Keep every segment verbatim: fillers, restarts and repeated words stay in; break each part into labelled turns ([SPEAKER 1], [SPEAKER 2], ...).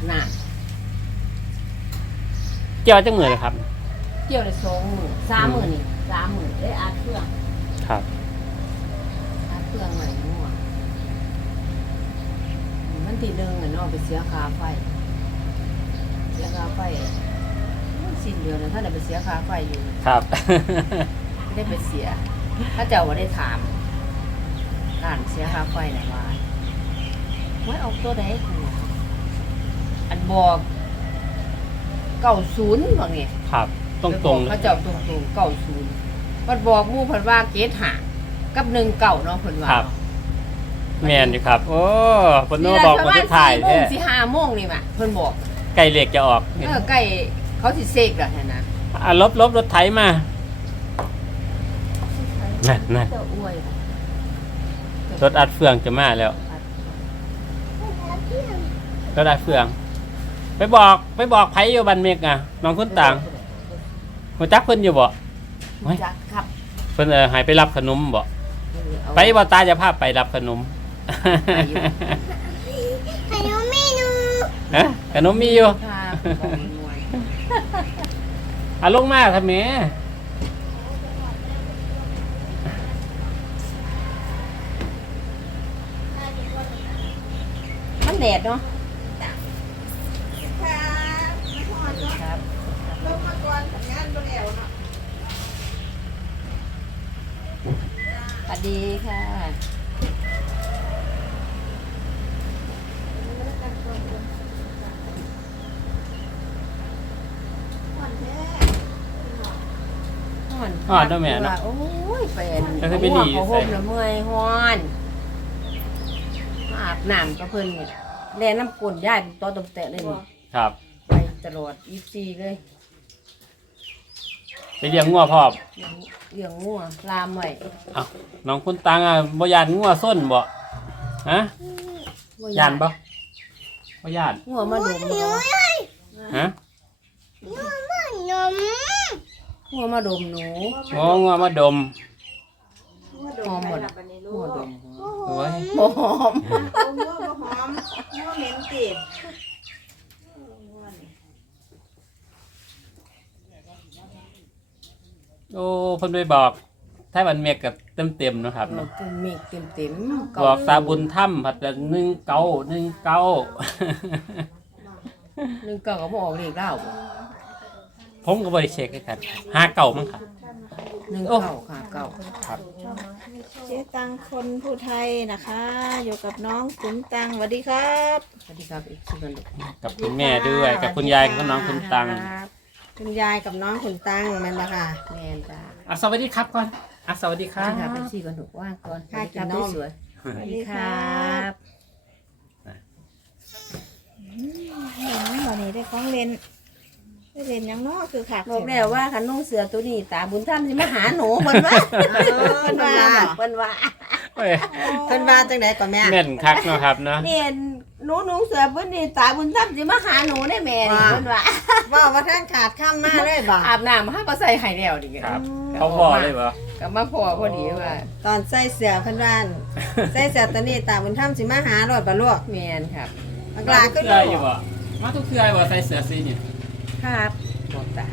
[SPEAKER 1] น้
[SPEAKER 2] เกี่ยวจังมือเลยครับ
[SPEAKER 1] ำเกี่ยวได้สองมื้อสามมื้อนี่สามมื้อได้อาเครื่อง
[SPEAKER 2] ครับ
[SPEAKER 1] อาเครื่องใหม่มั่วมันตีหนึ่งอ่ะเนาะไปเสียค่าไฟเสียค่าไฟสิ้นเดือนนะถ้าได้ไปเสียค่าไฟอยู่
[SPEAKER 2] ครับ
[SPEAKER 1] ไม่ได้ไปเสีย ถ้าเจ้าว่าได้ถามอ่านเสียค่าไฟไหนว่าไม่เอาตัวใดอันบอกเก้าศูนย์บอกเนี่ย
[SPEAKER 2] ครับตรงตรง
[SPEAKER 1] เขาเจ้าตรงตรงเก้าศูนย์มันบอกมู่เพิ่นว่าเกตหากับหนึ่งเก่าเนาะเพิ่นว่า
[SPEAKER 2] ครับแมนอยู่ครับ โอ้เพิ่นโน่บอกว่าจะถ่าย
[SPEAKER 1] แท้
[SPEAKER 2] แท้
[SPEAKER 1] สี่ห้าโมงนี่มาเพิ่นบอก
[SPEAKER 2] ไก่เหล็กจะออก
[SPEAKER 1] เออใกล้เขาสิเสกแล้วนะ
[SPEAKER 2] อ่ะลบลบรถไถมา นั่นนั่น
[SPEAKER 1] เจ้าอวย
[SPEAKER 2] รถอัดเฟืองจะมาแล้วรถอัดเฟือง ไปบอกไปบอกไผอยู่บันเมกอ่ะน้องคุณต่างหัวจักเพิ่นอยู่บ่ เฮ้ย
[SPEAKER 1] จักครับ
[SPEAKER 2] เพิ่นเออหายไปรับขนมบ่
[SPEAKER 1] เออเอา
[SPEAKER 2] ไปบ่ตาจะพาไปรับขนม
[SPEAKER 1] ไปอยู่
[SPEAKER 3] ขนมเมนู
[SPEAKER 2] ฮะขนมมีอยู่
[SPEAKER 1] ค่ะบอกมวย
[SPEAKER 2] อ่ะลงมาทำแม่
[SPEAKER 1] มันแดดเนาะ
[SPEAKER 3] ครับไม่ทอดเนาะ
[SPEAKER 1] ครับ
[SPEAKER 3] ลงมาก่อนทำงานบนแอวเนาะ
[SPEAKER 1] สวัสดีค่ะ
[SPEAKER 3] ก่อนแท้
[SPEAKER 1] ฮ้อน
[SPEAKER 2] ฮ้อนเนาะแม่เนาะ
[SPEAKER 1] โอ้ยเป็น
[SPEAKER 2] แล้วคือไปหลี
[SPEAKER 1] เขา
[SPEAKER 2] ใส่
[SPEAKER 1] ห่มแล้วเมื่อยฮ้อนมาอาบน้ำกับเพิ่นนี่แล่น้ำกลนญาติต่อตบแตะเลยนี่
[SPEAKER 2] ครับ
[SPEAKER 1] ไปตลอดยี่สิบสี่เลย
[SPEAKER 2] ไปเลี้ยงงัวพร้อม
[SPEAKER 1] เลี้ยงเลี้ยงงัวลามไว้
[SPEAKER 2] เอ้าน้องคุณตังอ่ะบ่ยานงัวส้นบ่ฮะ
[SPEAKER 1] บ่
[SPEAKER 2] ยานบ่บ่ยาน
[SPEAKER 1] งัวมาดม
[SPEAKER 3] หิว
[SPEAKER 1] เนาะ
[SPEAKER 3] เลย
[SPEAKER 2] ฮะ
[SPEAKER 3] หิวมากนม
[SPEAKER 1] งัวมาดมหนู
[SPEAKER 2] โอ้งัวมาดม
[SPEAKER 1] หอมหมดงัวดม
[SPEAKER 2] โอ้ย
[SPEAKER 1] บ่หอม
[SPEAKER 3] โอ้มัวบ่หอมมัวเหม็นติด
[SPEAKER 2] โอ้เพิ่นไปบอกไทยวันเมกกับเต็มๆเนาะครับ
[SPEAKER 1] เรา
[SPEAKER 2] เนาะ
[SPEAKER 1] เต็มเมฆเต็มเต็มๆ
[SPEAKER 2] บอกตาบุญถ้ำผัดหนึ่งเก้าหนึ่งเก้า
[SPEAKER 1] หนึ่งเก่าก็บ่ออกเลขเล่าบ่
[SPEAKER 2] ผมก็บริเช็คให้กันห้าเก่ามั้งครับ
[SPEAKER 1] หนึ่ง
[SPEAKER 2] โอ้
[SPEAKER 1] เก่าค่ะเก่า
[SPEAKER 2] ครับ
[SPEAKER 3] เจ๊ตังคนผู้ไทยนะคะ อยู่กับน้องขุนตังสวัสดีครับ
[SPEAKER 1] สวัสดีครับอีกทีกันลูก
[SPEAKER 2] กับคุณแม่ด้วยกับคุณยายกับน้องคุณตัง
[SPEAKER 1] ครับ
[SPEAKER 3] คุณยายกับน้องขุนตังแมันละค่ะ
[SPEAKER 1] แม่นจ้า
[SPEAKER 2] อ่ะสวัสดีครับก่อนอ่ะสวัสดีค
[SPEAKER 1] สวั
[SPEAKER 2] รั
[SPEAKER 1] ส
[SPEAKER 2] บ
[SPEAKER 1] ดีครับอีกทีกันลูกว่างก่อน
[SPEAKER 3] ค่ะ
[SPEAKER 1] กินนมสวยสวัสดีครับ
[SPEAKER 3] เห็นวันนี้ได้ของเล่นได้เล่นหยังเนาะคือขาด
[SPEAKER 1] บอกแล้วว่าคันนุ่งเสือตัวนี้ตาบุญธรรมสิมาหาหนูเพิ่นว่า
[SPEAKER 3] เออเพิ่นว่า
[SPEAKER 1] เพิ่นว่า
[SPEAKER 2] เอ้ย
[SPEAKER 3] เพิ่นว่าจังไดก่อนแม่
[SPEAKER 2] แม่นคักเนาะครับเนาะ
[SPEAKER 1] นี่หนูหนูเสือเพิ่นนี่ตาบุญธรรมสิมาหาหนูได้แม่นี่
[SPEAKER 3] ว่า
[SPEAKER 1] เพิ่นว่า
[SPEAKER 3] ว่าว่าท่านขาดข้ามมาเลยบ่
[SPEAKER 1] อาบน้ำเฮาก็ใส่ให้แล้วดิ
[SPEAKER 2] ครับเขาบอกเลยบ่
[SPEAKER 1] ก็มาพอพอดีว่า
[SPEAKER 3] ตอนใส่เสื้อเพิ่นว่าใส่เสื้อตัวนี้ตาบุญธรรมสิมาหารถบ่ลูก
[SPEAKER 1] แม่นครับ
[SPEAKER 3] อักลาขึ้น
[SPEAKER 2] เล
[SPEAKER 3] ลู
[SPEAKER 2] ยอยู่
[SPEAKER 3] ก
[SPEAKER 2] บ่มาทุกเครือบ่ใส่เสื้อสีนี่
[SPEAKER 1] ครับบอกตา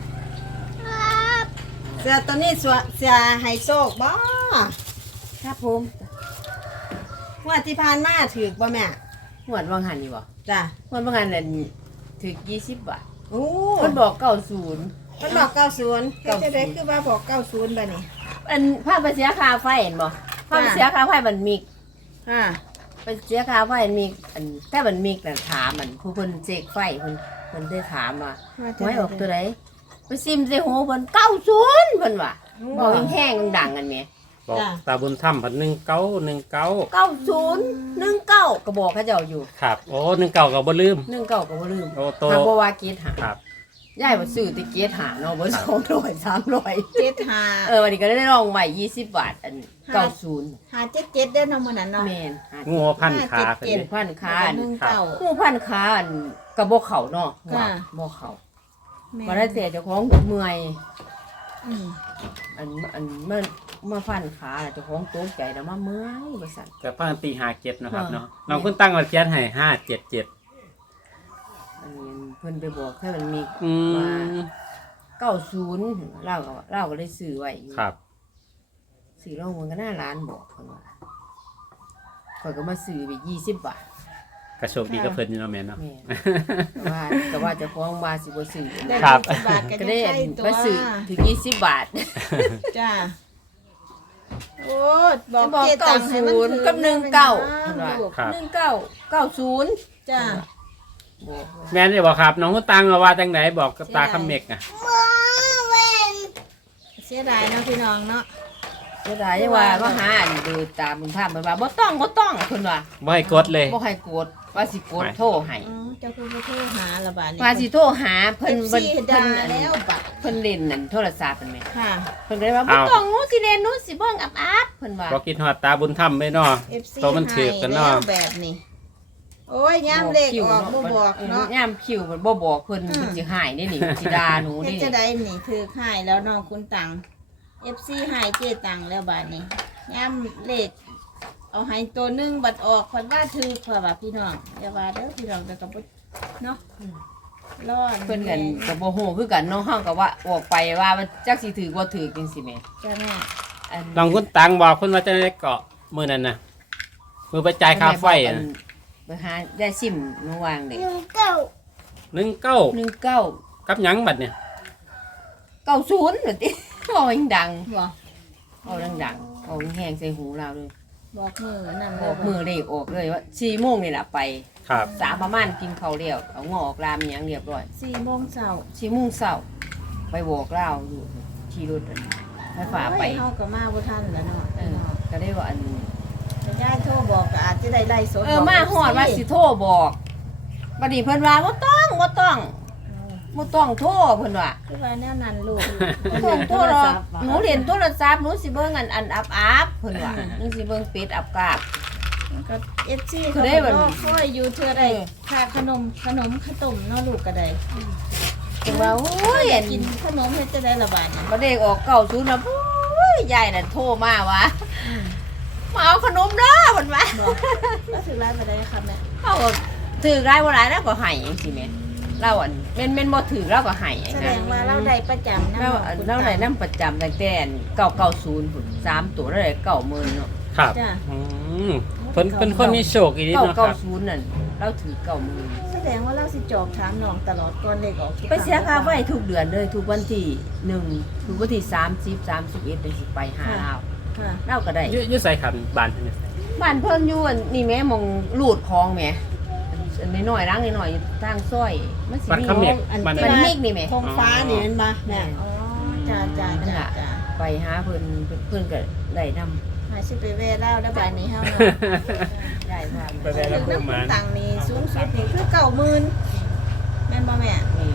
[SPEAKER 3] เสื้อตัวนี้สวเสื้อไฮโซกบ่
[SPEAKER 1] ครับผม
[SPEAKER 3] งว่าที่ผ่านมาถือบ่แม่
[SPEAKER 1] หวดวังหันนี่บ่
[SPEAKER 3] จ้ะ
[SPEAKER 1] หวดวังหันนั่นถึงยี่สิบบาท
[SPEAKER 3] โอ้
[SPEAKER 1] เพิ่นบอกเก้าศูนย์
[SPEAKER 3] เพิ่นบอกเก้าสิบ
[SPEAKER 1] เก้าสิบ
[SPEAKER 3] จะได้คือว่าบอกเก้าสิบบัดนี้
[SPEAKER 1] อันภาพไปเสียค่าไฟเห็นบ่ภาพไปเสียค่าไฟมันมี
[SPEAKER 3] อ่า
[SPEAKER 1] ไปเสียค่าไฟมันมีอันแต่มันมีน่ะถามมันผู้เพิ่นเสกไฟเพิ่นเพิ่นได้ถามว่าหวยออกตัวใดไปซิมใส่หูเพิ่นเก้าศูนย์เพิ่นว่าบอกแห้งๆดังๆกันแหม
[SPEAKER 2] บอกตาบุญถ้ำผัดหนึ่งเก้าหนึ่งเก้า
[SPEAKER 1] เก้าศูนย์หนึ่งเก้าก็บอกเขาเจ้าอยู่
[SPEAKER 2] ครับโอ้หนึ่งเก้าก็บ่ลืม
[SPEAKER 1] หนึ่งเก้าก็บ่ลืม
[SPEAKER 2] โอ้โต
[SPEAKER 1] ทางบ่ว่าเกียรติหา
[SPEAKER 2] ครับ
[SPEAKER 1] ยายบ่ซื้อติเกียรติหาเนาะบ่สองร้อยสามร้อย
[SPEAKER 3] เจ็ดห้า
[SPEAKER 1] เออวันนี้ก็ได้ลองไว้ยี่สิบบาทอันเก้าศูนย์
[SPEAKER 3] ห้าเจ็ดเจ็ดเด้อน้องมื้อนั้นเนาะ
[SPEAKER 1] แม่น
[SPEAKER 2] งัวพันขา
[SPEAKER 3] ห้า
[SPEAKER 2] เพิ่น
[SPEAKER 3] เจ็ด
[SPEAKER 2] นี่
[SPEAKER 1] พันค้า
[SPEAKER 3] หนึ่งเก้า
[SPEAKER 1] ผู้พันค้าอันกับบ่เข้าเนาะ
[SPEAKER 3] ค่ะ
[SPEAKER 1] บ่เข้า
[SPEAKER 3] แม่
[SPEAKER 1] บ่ได้แต่เจ้าของเมื่อย
[SPEAKER 3] อืม
[SPEAKER 1] อันอันมันมาพันขาเจ้าของตกใจแล้วมาเมื่อยว่าซั่น
[SPEAKER 2] แต่ป้าตีหาเจ็ดเนาะครับ
[SPEAKER 1] อ่า
[SPEAKER 2] เนาะน้องคุณตั้งมาเขียนให้ห้าเจ็ดเจ็ด
[SPEAKER 1] เพิ่นไปบอกให้มันมี
[SPEAKER 2] อื
[SPEAKER 1] ว่าม เก้าศูนย์เล่าก็ว่าเล่าก็ได้ซื้อไว้อยู่
[SPEAKER 2] ครับ
[SPEAKER 1] ซื้อลงมันก็หน้าร้านบอกเพิ่นว่าข่อยก็มาซื้อไปยี่สิบบาท
[SPEAKER 2] กระโชคดีกับเพิ่นอยู่เนาะแม่เนาะ
[SPEAKER 1] แม่นแต่ว่าแต่ว่าเจะคล้าของมาสิบ่ซื้อ
[SPEAKER 3] ได้
[SPEAKER 2] ครับ
[SPEAKER 3] ยี่สิบบาทก็
[SPEAKER 1] ก็
[SPEAKER 3] ได้
[SPEAKER 1] ได้
[SPEAKER 3] ใช้ตัว
[SPEAKER 1] มาซื้อถึงยี่สิบบาท
[SPEAKER 3] จ้าโอ้บอ
[SPEAKER 1] จะ
[SPEAKER 3] ก
[SPEAKER 1] บอก
[SPEAKER 3] เจตั
[SPEAKER 1] เก้าง
[SPEAKER 3] ให้
[SPEAKER 1] ศู
[SPEAKER 3] มัน
[SPEAKER 1] นย์
[SPEAKER 3] ถือ
[SPEAKER 1] กับหนึ่งเก้า
[SPEAKER 3] เป็
[SPEAKER 1] เพิ่
[SPEAKER 3] น
[SPEAKER 1] นว่า
[SPEAKER 3] ลูก
[SPEAKER 2] ครับ
[SPEAKER 1] หนึ่งเก้าเก้าศูนย์
[SPEAKER 3] จ้า
[SPEAKER 1] บอก
[SPEAKER 2] แม่นได้บ่ครับ น้องคุณตังว่าจังไดบอกกับตาคำเมกอ่ะ
[SPEAKER 3] เสียดายเนาะพี่น้องเนาะ
[SPEAKER 1] เสียดายจังว่าก็หาอันดูตามบุญธรรมเพิ่นว่าบ่ต้องบ่ต้องเพิ่นว่า
[SPEAKER 2] บ่ให้กดเลย
[SPEAKER 1] บ่ให้กดว่าสิกดโทรให้
[SPEAKER 3] อ๋อเจ้าคือบ่โทรหาละบาดนี้
[SPEAKER 1] ว่าสิโทรหาเพิ่น
[SPEAKER 3] เพิ่
[SPEAKER 1] เพิ่
[SPEAKER 3] น
[SPEAKER 1] น
[SPEAKER 3] ด่า
[SPEAKER 1] เพิ่น
[SPEAKER 3] แล้วบัด
[SPEAKER 1] เพิ่นเล่นนั่นโทรศัพท์เพิ่นแม่
[SPEAKER 3] ค่ะ
[SPEAKER 1] เพิ่นก็เลยว่าบ่ต้องหนูสิเล่นหนูสิเบิ่งอับอับเพิ่นว่า
[SPEAKER 2] บ่คิดฮอดตาบุญธรรมไปเนาะ
[SPEAKER 3] เอฟซี
[SPEAKER 2] ตัวมันถือกันเนาะ
[SPEAKER 3] ให้แล้วแบบนี้ โอ้ยย่ามเลขออกบ่บอกเนาะ
[SPEAKER 1] ย่ามคิวเพิ่นบ่บอกเพิ่น
[SPEAKER 3] อืม
[SPEAKER 1] เพิ่นสิหายได้นี่สิด่าหนู
[SPEAKER 3] เฮ็ด
[SPEAKER 1] นี่
[SPEAKER 3] จะได้นี่ถือหายแล้วน้องคุณตัง เอฟ ซี หายเจตังแล้วบาดนี้ย่ามเลขเอาให้ตัวหนึงบัดออกเพิ่นว่าถือเพิ่นว่าพี่น้องอย่าว่าเด้อพี่น้องแต่ก็บ่เนาะรอด
[SPEAKER 1] เพิ่นกันก็บ่ฮู้คือกันเนาะเฮาก็ว่าออกไปว่ามันจักสิถือบ่ถือจังซี่แหม
[SPEAKER 3] จ้าแม่
[SPEAKER 1] อัน
[SPEAKER 2] น้องคุณตังบอกคุณว่าจะได้เกาะมื้อนั้นน่ะมือไปจ่ายค่าไฟ
[SPEAKER 1] อั
[SPEAKER 2] น่ะ
[SPEAKER 1] นไปหาได้ซิมเมื่อวานเด้
[SPEAKER 2] หนึ่งเก้า
[SPEAKER 1] หนึ่งเก้า
[SPEAKER 2] กับหยังบัดเนี่ย
[SPEAKER 1] เก้าศูนย์ว่าติ เอาให้ดัง
[SPEAKER 3] บ่
[SPEAKER 1] เอาดังๆเอาแห้งใส่หูเราเลย
[SPEAKER 3] บอกมือนั่น
[SPEAKER 1] อ
[SPEAKER 3] เล
[SPEAKER 1] อย กมือเลขออกเลยว่าสี่โมงนี่แหละไป
[SPEAKER 2] ครับ
[SPEAKER 1] สามประมาณกินข้าวเรียวเอางอออกรามอหย่างเรียบร้อย
[SPEAKER 3] สี่โมงเช้า
[SPEAKER 1] สี่โมงเช้าไปบอกเล่าอยู่ที่รถอันไฟฟ้าไป
[SPEAKER 3] โอ้ยเฮาก็มาบ่ทันแล้วเนาะ
[SPEAKER 1] เออก็ได้ว่าอัน
[SPEAKER 3] แต่ยายโทรบอกก็อาจจะได้ไล่สด
[SPEAKER 1] เออมาหอดว่าสิโทรบอกบัดนี้เพิ่นว่าบ่ต้องบ่ต้องบ่ต้องโทรเพิ่นว่า
[SPEAKER 3] คือว่าแนวนั้นลูก
[SPEAKER 1] บ่ต้องโทรหรอกหนูเรียนโทรศัพท์หนูสิเบิ่งอันอันอับอับเพิ่นว่าหนูสิเบิ่งเป็ดอับกาบ
[SPEAKER 3] ก็ เอฟ ซี
[SPEAKER 1] คือ
[SPEAKER 3] เขา
[SPEAKER 1] ได้
[SPEAKER 3] ได้
[SPEAKER 1] แบ
[SPEAKER 3] แบบ บคอยอยู่เธอได้ค่าขนมขนมขนมเนาะลูกก็ได้
[SPEAKER 1] จังว่าโอ้ย
[SPEAKER 3] อยา
[SPEAKER 1] อั
[SPEAKER 3] ก
[SPEAKER 1] น
[SPEAKER 3] กินขนมเฮ็ดจะได้ละบาดเนี่ย
[SPEAKER 1] บ่ได้ออกเก้าศูนย์แล้วโอ้ยยายน่ะโทรมาว่ามาเอาขนมเด้อเพิ่นว่า
[SPEAKER 3] บอกก็ถือร้านไปได้ค่ะแม่
[SPEAKER 1] เขาก็ถือได้บ่หลายแล้วก็ให้จังซี่แหม่เราอันแม่นแม่นบ่ถือเราก็ให้
[SPEAKER 3] แสดงว่าเราได้ประจำนะ
[SPEAKER 1] เราอันเราได้นำประจำตั้งแต่เก้าเก้าศูนย์พุ่นสามตัวเราได้เก้าหมื่นเนาะ
[SPEAKER 2] ครับ
[SPEAKER 3] จ้ะ
[SPEAKER 2] อืมเพิ่นเป็นคนมีโชคอีหลี
[SPEAKER 1] เก้า
[SPEAKER 2] เนาะค
[SPEAKER 1] เก้า
[SPEAKER 2] รับ
[SPEAKER 1] ศูนย์นั่นเราถือเก้าหมื่น
[SPEAKER 3] แสดงว่าเราสิจอบถามน้องตลอดก่อนเลขออกทุก
[SPEAKER 1] ไปเสียค่าไฟทุกเดือนเลยทุกวันที่หนึ่งทุกวันที่สามสิบ สามสิบเอ็ดจังสิไปหาเรา
[SPEAKER 3] ค่ะ
[SPEAKER 1] เราก็ได้
[SPEAKER 2] อยู่อยู่ใส่ขันบ้านเพิ่นเนี่ย
[SPEAKER 1] บ้านเพิ่นอยู่อันนี่แหม่หมองลูดคลองแหม่อันน้อยๆร้างน้อยๆทางซอยมันสิ
[SPEAKER 2] บ้าน
[SPEAKER 1] มี
[SPEAKER 2] คำเมก
[SPEAKER 3] อัน
[SPEAKER 2] บ้าน
[SPEAKER 1] มัน
[SPEAKER 2] ไหน
[SPEAKER 1] มิกนี่แหม่
[SPEAKER 3] ทองฟ้านี่แม่นบ่แม่
[SPEAKER 1] แม่
[SPEAKER 3] อ๋อจ้าจ้าจ้าจ้า
[SPEAKER 1] ไปหาเพิ่นเพิ่นก็ได้นำ
[SPEAKER 3] หาสิไปเวเล่าแล้วบาดนี้เฮา
[SPEAKER 1] ได้พา
[SPEAKER 2] ไปได้
[SPEAKER 3] คือ
[SPEAKER 2] แล้วพวก
[SPEAKER 3] น้ำ
[SPEAKER 2] มั
[SPEAKER 3] คุณ
[SPEAKER 2] น
[SPEAKER 3] ตังนี่สูงสุดนี่คือเก้าหมื่นแม่นบ่แม่
[SPEAKER 1] นี่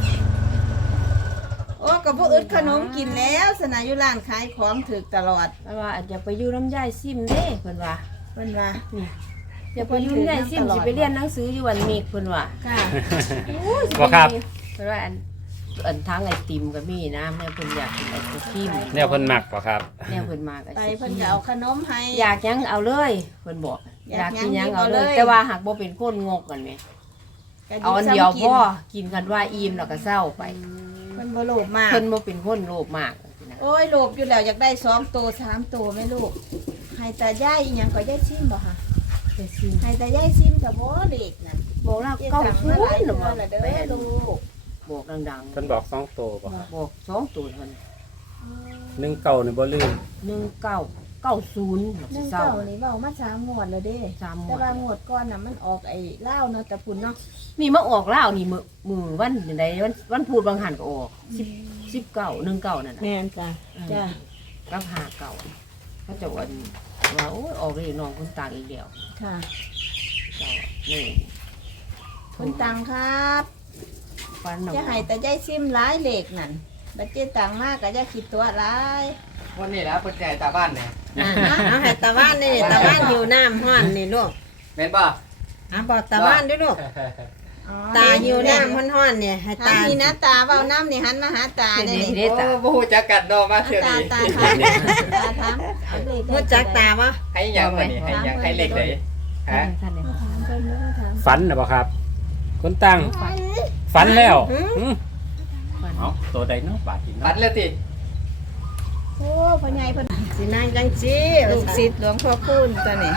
[SPEAKER 3] โอ้ก็บ่อึดขนมกินแล้วสนาอยู่ร้านขายของถึกตลอด
[SPEAKER 1] แล้วว่าอาจจะไปอยู่น้ำยายซิมเด้เพิ่นว่า
[SPEAKER 3] เพิ่นว่า
[SPEAKER 1] นี่อย่าไปอยู่น้ำยายซิมสิไปเรียนหนังสืออยู่วันเมกเพิ่นว่า
[SPEAKER 3] ค่ะ
[SPEAKER 2] บ่ครับ
[SPEAKER 1] เพิ่นว่าอันอันทั้งไอติมก็มีนะแม่เพิ่นอยากกินไอติม
[SPEAKER 2] แนวเพิ่นมักบ่ครับ
[SPEAKER 1] แนวเพิ่นมากไอ
[SPEAKER 3] ไป
[SPEAKER 1] ติ
[SPEAKER 3] เพิ่น
[SPEAKER 1] ม
[SPEAKER 3] ก็เอาขนมให้
[SPEAKER 1] อยากหยังเอาเลยเพิ่นบอกอยาก ก
[SPEAKER 3] อายหยัง
[SPEAKER 1] กินหยัง
[SPEAKER 3] หยิบ
[SPEAKER 1] เอา
[SPEAKER 3] เอา
[SPEAKER 1] เล
[SPEAKER 3] เลย ย
[SPEAKER 1] แต่ว่าหากบ่เป็นคนงกกันแหม
[SPEAKER 3] ก็หยิบ
[SPEAKER 1] เอาอันเดียว
[SPEAKER 3] ซ้ำกิน
[SPEAKER 1] พอกินกันว่าอิ่มแล้วก็เศร้าไป
[SPEAKER 3] เพิ่นบ่โลภมาก
[SPEAKER 1] เพิ่นบ่เป็นคนโลภมากนะ
[SPEAKER 3] โอ้ยโลภอยู่แล้วอยากได้สองตัวสามตัวแม่ลูกให้ตายายอีหยังก็ยายซิมบ่ค่ะ
[SPEAKER 1] ไปซิม
[SPEAKER 3] ให้ตายายซิมก็บ่เด็กนั่น
[SPEAKER 1] บอกแล้ว
[SPEAKER 3] เจ๊
[SPEAKER 1] เก้า
[SPEAKER 3] ตัง
[SPEAKER 1] ศู
[SPEAKER 3] มานหลาย
[SPEAKER 1] นย์
[SPEAKER 3] เดื
[SPEAKER 1] น่ะ
[SPEAKER 3] อ
[SPEAKER 1] บ่
[SPEAKER 3] นแล้วเด้
[SPEAKER 1] ไป
[SPEAKER 3] อ
[SPEAKER 1] อัน
[SPEAKER 3] ลูก
[SPEAKER 1] บอกดังๆ
[SPEAKER 2] เพิ่นบอกสองโตวบ่ครับ
[SPEAKER 1] บอกสองตัวเพิ่น
[SPEAKER 2] หนึ่งเก่านี่บ่ลืม
[SPEAKER 1] หนึ่งเก้าเก้าศูนย์
[SPEAKER 3] หนึ่ง
[SPEAKER 1] เศร้า
[SPEAKER 3] เก้านี่เว้ามาสามงวดแล้วเด้
[SPEAKER 1] สามหม
[SPEAKER 3] แต่
[SPEAKER 1] ด
[SPEAKER 3] ว่างวดก่อนน่ะมันออกไอ้ลาวเนาะแต่พุ่นเนาะ
[SPEAKER 1] มีมาออกแล้วนี่มือมือวันใดวันวันพูดบางหันก็ออกสิบสิบเก้าหนึ่งเก้านั่นน่ะ
[SPEAKER 3] แม่นจ้ะจ้ะ
[SPEAKER 1] กับหาเก่าเขาจะวันว่าโอ้ยออกเลยน้องคนต่างอีกเดียว
[SPEAKER 3] ค่ะ
[SPEAKER 1] เจ้านี่
[SPEAKER 3] คุณตังครับ
[SPEAKER 1] ฟัน
[SPEAKER 3] จะให้แต่ยายซิมหลายเลขนั่นบัดเจตังมากก็อย่าคิดตัวหลาย
[SPEAKER 4] วันนี้แล้วเปิดใจตาบ้านเนี่ย
[SPEAKER 5] เอาให้ตาบ้านนี่ตาบ้านหิวน้ำห้อนนี่ลูก
[SPEAKER 4] แม่นป่ะ
[SPEAKER 5] อ่ะบอกตาบ้านด้วยลูก
[SPEAKER 3] อ๋อ
[SPEAKER 5] ตาหิวน้ำห้อนๆเนี่ยให้
[SPEAKER 3] ตา
[SPEAKER 5] ตา
[SPEAKER 3] นี่นะตาเว้าน้ำนี่หันมาหาตา
[SPEAKER 1] เด็
[SPEAKER 3] เนี่ย
[SPEAKER 1] ก
[SPEAKER 3] นี่
[SPEAKER 1] เด็ก
[SPEAKER 4] โอ้บ่ฮู้จักกันดอกมาเที่ยว
[SPEAKER 3] ตา
[SPEAKER 4] นี้
[SPEAKER 3] ตาถามตาถามเอาเลขได้
[SPEAKER 5] เมื่อจักตาบ่
[SPEAKER 4] ให้หยังบัดนี้ให้หยังให้เล็กเลยฮะ
[SPEAKER 1] ท่านเนี่ย
[SPEAKER 3] ถามเพิ่นเด้อถาม
[SPEAKER 2] ฝันน่ะบ่ครับคุณตัง
[SPEAKER 3] ฝ
[SPEAKER 2] ฝันแล้ว
[SPEAKER 3] หืม
[SPEAKER 2] หืม
[SPEAKER 1] ฝัน
[SPEAKER 2] เอาตัวใดเนาะบาดอีก
[SPEAKER 4] ปั
[SPEAKER 2] เนาะ
[SPEAKER 4] ดแล้วติ
[SPEAKER 3] โอ้พ่อใหญ่เพิ่นสินางจังซี่ลูกศิษย์หลวงพ่อคูณตัวนี้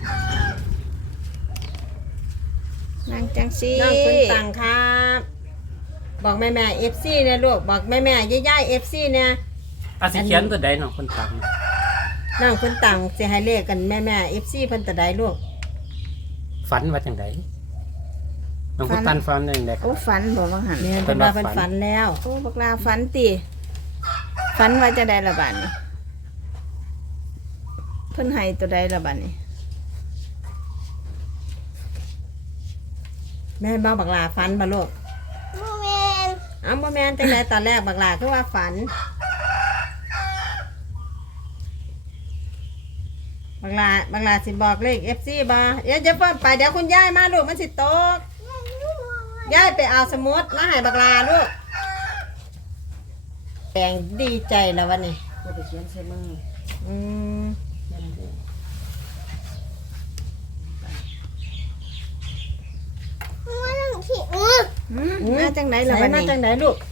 [SPEAKER 3] นางจังซี่น้องคุณตังครับ บอกแม่แม่เอฟซีเนี่ยลูกบอกแม่แม่ย่าย่าเอฟซีเนี่ย
[SPEAKER 2] อาสิเขียนตัวใดเนาะคนตัง
[SPEAKER 3] น้องคุณตังสิให้เลขกันแม่แม่เอฟซีเพิ่นตัวใดลูก
[SPEAKER 2] ฝันว่าจังไดน้องคนตันฝันว่าจังไดครั
[SPEAKER 3] โอ้
[SPEAKER 2] บ
[SPEAKER 3] ฝันบอกว่าหันเนี่ย
[SPEAKER 2] เพิ่
[SPEAKER 3] เป็น
[SPEAKER 2] น
[SPEAKER 3] ว่า
[SPEAKER 2] ว่าฝั
[SPEAKER 3] เป็น
[SPEAKER 2] น
[SPEAKER 3] ฝันแล้วโอ้บักลาฝันติฝันว่าจะได้ละบาดนี่เพิ่นให้ตัวใดละบาดนี่แม่นบ่บักลาฝันบ่ลูกบ่แม่นอ้าวบ่แม่นจังไดตอนแรกบักลาคือว่าฝันบักลาบักลาสิบอกเลข เอฟ ซี บ่เดี๋ยวจะเพิ่นไปเดี๋ยวคุณยายมาลูกมันสิตกยายไปเอาสมุดมาให้บักลาลูกแปลงดีใจแล้ววันนี้
[SPEAKER 1] ก็ไปเขียนใส่มือ
[SPEAKER 3] อืม
[SPEAKER 1] เขียนเลย
[SPEAKER 3] อืมมาจังไหนล่ะวันนี้มาจังไหนลูก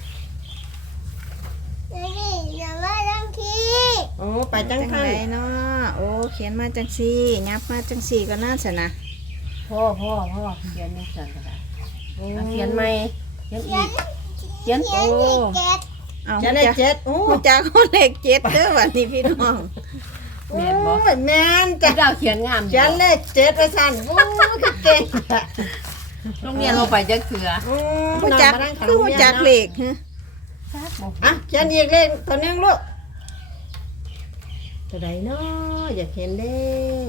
[SPEAKER 3] โอ้ไปจังไหนเนาะโอ้เขียนมาจังสี่ยับมาจังสี่ก็น่าสนะ
[SPEAKER 1] พ่อพ่อพ่อเขียนไม่สั่นก็ได้เอาเขียนไหมเขียนอีกเขียนโอ้
[SPEAKER 3] เอาจะได้เจ็ดโอ้จากคนเลขเจ็ดเด้อวันนี้พี่น้อง
[SPEAKER 1] แม่นบ่
[SPEAKER 3] โอ้ยแม่นจ้ะ
[SPEAKER 1] เราเขียนงาม
[SPEAKER 3] เขียนเลขเจ็ดไปสั่นโอ้ยคือเก่งอะ
[SPEAKER 1] โรงเรียนลงไปจะเสือ
[SPEAKER 3] อืมผู้จักคือผู้จักเลขฮะ
[SPEAKER 1] ซักบ่
[SPEAKER 3] อ่ะเขียนอีกเลขตัวหนึงลูกตัวใดเนาะอยากเห็นเด้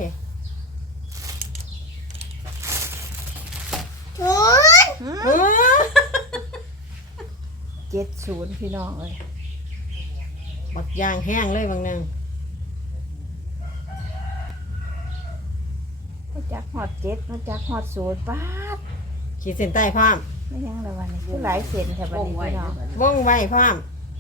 [SPEAKER 3] ศูนย์เจ็ดศูนย์พี่น้องเอ้ยบักยางแห้งเลยบางหนึงมาจากฮอดเจ็ดมาจากฮอดศูนย์ป๊าดขีดเส้นใต้พร้อมไม่ยังละวันนี้คือหลายเส้นแค่บัด
[SPEAKER 1] วง
[SPEAKER 3] นี้
[SPEAKER 1] ไว้
[SPEAKER 3] พี่น้อง
[SPEAKER 1] นะ
[SPEAKER 3] ว่องไวพร้อม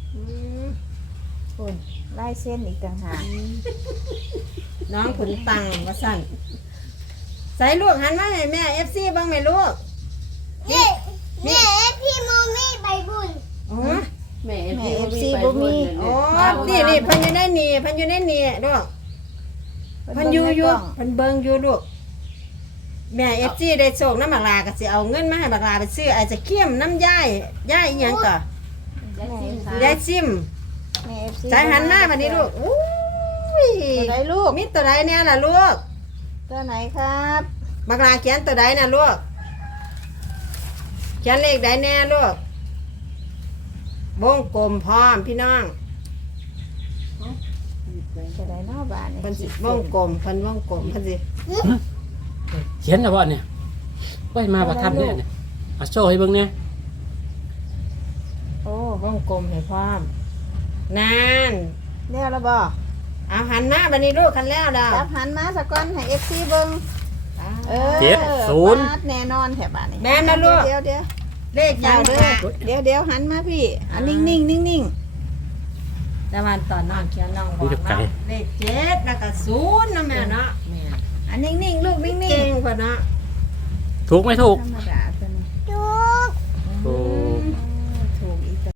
[SPEAKER 3] คุณไล่เส้นอีกต่างหากน้องขุนตังว่าสั่นใส่ลูกหันมาให้แม่เอฟซีบ้างไหมลูกนี่นี่พี่โมมี่ใบบุญอ๋อ
[SPEAKER 1] แม่
[SPEAKER 3] แม่
[SPEAKER 1] เอ
[SPEAKER 3] เอ
[SPEAKER 1] ฟ
[SPEAKER 3] ฟ
[SPEAKER 1] ซี
[SPEAKER 3] ซี
[SPEAKER 1] บ่
[SPEAKER 3] บ่
[SPEAKER 1] มี
[SPEAKER 3] มีอ๋อนี่นี่เพันอยู่ในนี่เพันอยู่ในนี่ลูกเพันอยู่อยู่เพันเบิ่งอยู่ลูกแม่เอฟซีได้โชคน้ำบักลาก็สิเอาเงินมาให้บักลาไปซื้อไอ้จะเคี่ยมน้ำย่ายย่ายอีหยังก่อยายซิมใจหันหน้ามานี่ลูกอุ้ย
[SPEAKER 5] ตัวไหนลูก
[SPEAKER 3] มีตัวใดเนี่ยล่ะลูก
[SPEAKER 5] ตัวไหนครับ
[SPEAKER 3] บักลาเขียนตัวใดน่ะลูกเขียนเลขใดแน่ลูกวงกลมพร้อมพี่น้อง
[SPEAKER 5] ตัวไหนเนอกบ้านนี่
[SPEAKER 3] เพิ่นสิวงกลมเพิ่นวงกลมเพิ่นสิ
[SPEAKER 2] เขียนแล้วบ่เนี่ยไว้มาบ่ทันเนี่ยเนี่ยเอาโชว์ให้เบิ่งเนี่ย
[SPEAKER 3] โอ้วงกลมให้พร้อมนั่น
[SPEAKER 5] เรียกแล้วบ่
[SPEAKER 3] เอาหันหน้าบัดนี้ลูกคันแล้วดาว
[SPEAKER 5] จับหันมาสักก้อนให้เอฟซีเบิ้งเออ
[SPEAKER 2] เจ็ดศูนย์
[SPEAKER 5] ปาดแน่นอนแถวบ้านนี่
[SPEAKER 3] แม่นะลูก
[SPEAKER 5] เดี๋ยวเดี๋ยว
[SPEAKER 3] เลข
[SPEAKER 5] เดี๋
[SPEAKER 3] ยา
[SPEAKER 5] ยว ว
[SPEAKER 3] เด้
[SPEAKER 5] เดี๋
[SPEAKER 3] อ
[SPEAKER 5] ยวเดี๋ยวหันมาพี่อันนิ่งนิ่งนิ่งนิ่ง
[SPEAKER 3] แต่วันตอนน้องเขียนน้องบอก
[SPEAKER 2] ดูจากไกล
[SPEAKER 3] เนาะเลขเจ็ดแล้วก็ศูนย์นะแม่เนาะ
[SPEAKER 1] แม่
[SPEAKER 5] ๆอันนิ่งนิ่งลูกนิ่งนิ่ง
[SPEAKER 3] เก่งกว่าเนาะ
[SPEAKER 2] ถูกไม่ถูก
[SPEAKER 5] ธรรมดาตัวนี้
[SPEAKER 2] ถูก